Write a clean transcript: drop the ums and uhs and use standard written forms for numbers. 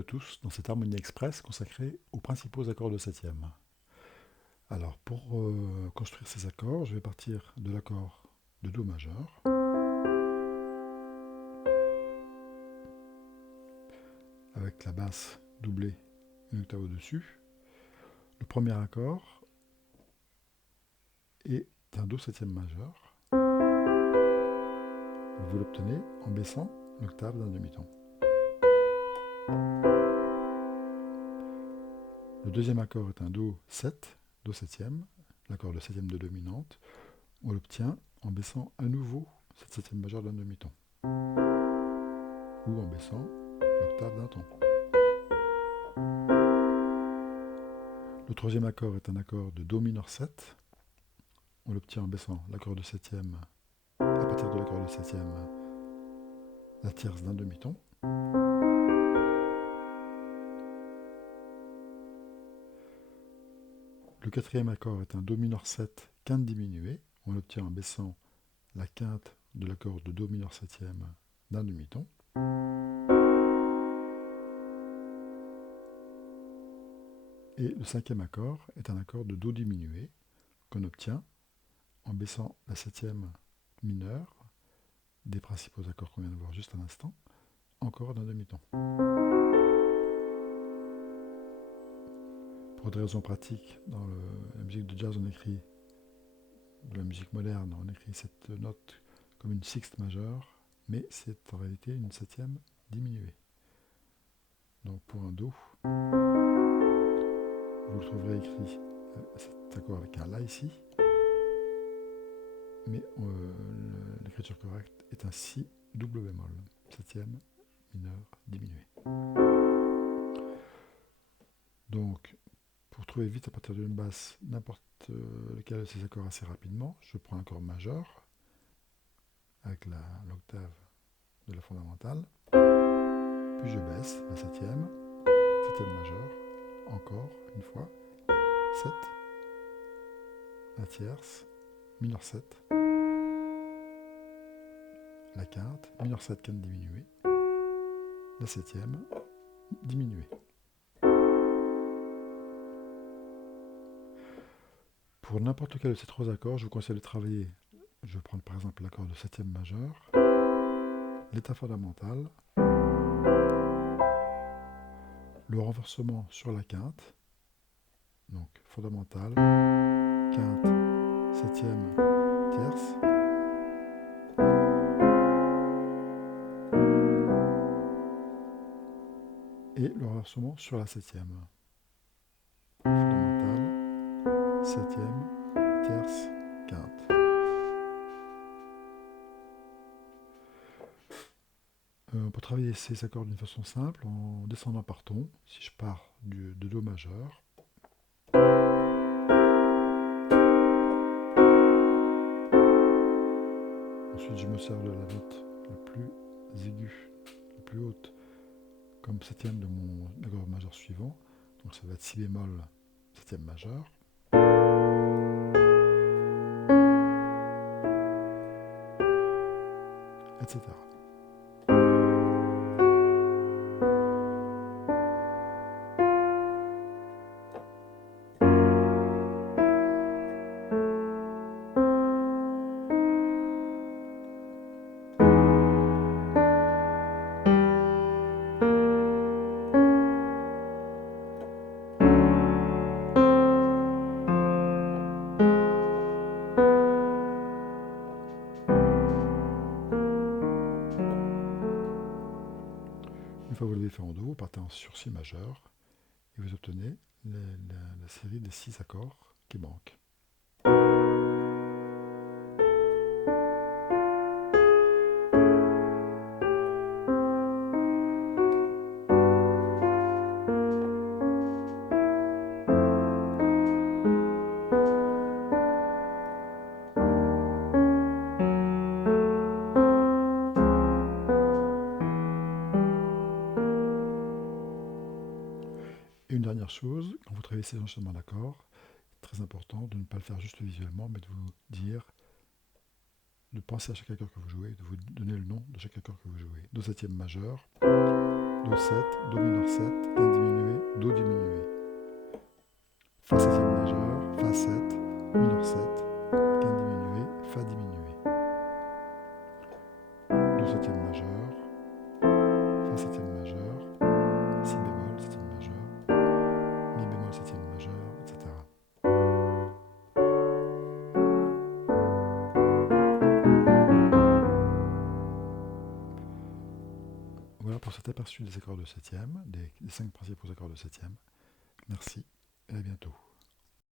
à tous dans cette harmonie express consacrée aux principaux accords de septième. Alors pour construire ces accords, je vais partir de l'accord de Do majeur, avec la basse doublée une octave au-dessus. Le premier accord est un Do septième majeur. Vous l'obtenez en baissant l'octave d'un demi-ton. Le deuxième accord est un Do 7, Do septième, l'accord de septième de dominante. On l'obtient en baissant à nouveau cette septième majeure d'un demi-ton, ou en baissant l'octave d'un ton. Le troisième accord est un accord de Do mineur 7. On l'obtient en baissant l'accord de septième, à partir de l'accord de septième, la tierce d'un demi-ton. Le quatrième accord est un Do mineur 7, quinte diminuée. On l'obtient en baissant la quinte de l'accord de Do mineur septième d'un demi-ton. Et le cinquième accord est un accord de Do diminué qu'on obtient en baissant la septième mineure des principaux accords qu'on vient de voir juste à l'instant, encore d'un demi-ton. Pour des raisons pratiques, dans la musique de jazz, on écrit, de la musique moderne, on écrit cette note comme une sixte majeure, mais c'est en réalité une septième diminuée. Donc pour un Do, vous le trouverez écrit cet accord avec un La ici, mais l'écriture correcte est un Si double bémol, septième mineur diminué. Donc, pour trouver vite à partir d'une basse n'importe lequel de ces accords assez rapidement, je prends un accord majeur avec l'octave de la fondamentale, puis je baisse la septième majeure, encore une fois, 7, la tierce, mineur 7, la quinte, mineur 7 quinte diminuée, la septième diminuée. Pour n'importe lequel de ces trois accords, je vous conseille de travailler, je vais prendre par exemple l'accord de septième majeur, l'état fondamental, le renforcement sur la quinte, donc fondamental, quinte, septième, tierce, et le renversement sur la septième, fondamental, septième, tierce, quinte. On peut travailler ces accords d'une façon simple en descendant par ton. Si je pars de Do majeur, ensuite je me sers de la note la plus aiguë, la plus haute, comme septième de mon accord majeur suivant. Donc ça va être Si bémol, septième majeur. Etc. Une fois que vous l'avez fait en Do, vous partez sur Si majeur et vous obtenez la série des 6 accords qui manquent. Et une dernière chose, quand vous travaillez ces enchaînements d'accords, très important de ne pas le faire juste visuellement, mais de vous dire, de penser à chaque accord que vous jouez, de vous donner le nom de chaque accord que vous jouez. Do septième majeur, Do Do 7, Do mineur 7, La diminué, Do diminué. Fa septième majeur, Fa 7, mineur 7, La diminué, Fa diminué. Do septième majeur, Fa septième majeur, Si bémol septième majeur, Mi bémol septième majeur, etc. Voilà pour cet aperçu des accords de septième, des 5 principaux accords de septième. Merci et à bientôt.